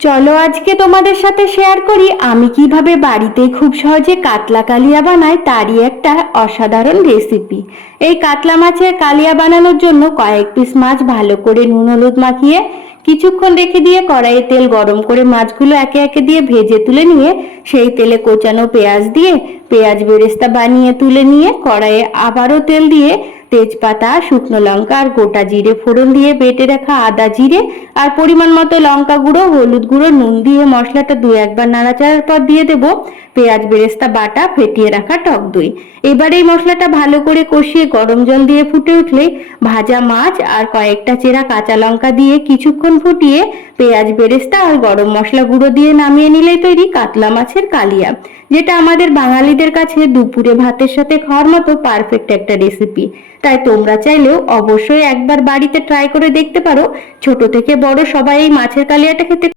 চলো আজকে তোমাদের সাথে শেয়ার করি আমি কিভাবে বাড়িতে খুব সহজে কাতলা কালিয়া বানাই, তারই একটা অসাধারণ রেসিপি। এই কাতলা মাছের কালিয়া বানানোর জন্য কয়েক পিস মাছ ভালো করে নুন হলুদ মাখিয়ে কিছুক্ষণ রেখে দিয়ে কড়াইয়ে তেল গরম করে মাছগুলো একে একে দিয়ে ভেজে তুলে নিয়ে সেই তেলে কোচানো পেঁয়াজ দিয়ে পেঁয়াজ বেরেস্তা বানিয়ে তুলে নিয়ে কড়াইয়ে আবারও তেল দিয়ে তেজপাতা, শুকনো লঙ্কা আর গোটা জিরে ফোড়ন দিয়ে বেটে রাখা আদা জিরে আর পরিমাণ মতো লঙ্কা গুঁড়ো, হলুদ গুঁড়ো, নুন দিয়ে মশলাটা দু একবার নাড়াচাড়ার পর দিয়ে দেব পেঁয়াজ বেরেস্তা বাটা, ফেটিয়ে রাখা টক দই। এবার এই মশলাটা ভালো করে কষিয়ে গরম জল দিয়ে ফুটে উঠলে ভাজা মাছ আর কয়েকটা চেরা কাঁচা লঙ্কা দিয়ে কিছুক্ষণ ফুটিয়ে পেঁয়াজ বেরেস্তা আর গরম মশলা গুঁড়ো দিয়ে নামিয়ে নিলেই তৈরি কাতলা মাছের কালিয়া, যেটা আমাদের বাঙালিদের কাছে দুপুরে ভাতের সাথে খাওয়ার মতো পারফেক্ট একটা রেসিপি। তাই তোমরা চাইলেও অবশ্যই একবার বাড়িতে ট্রাই করে দেখতে পারো। ছোট থেকে বড় সবাই এই মাছের কালিয়াটা খেতে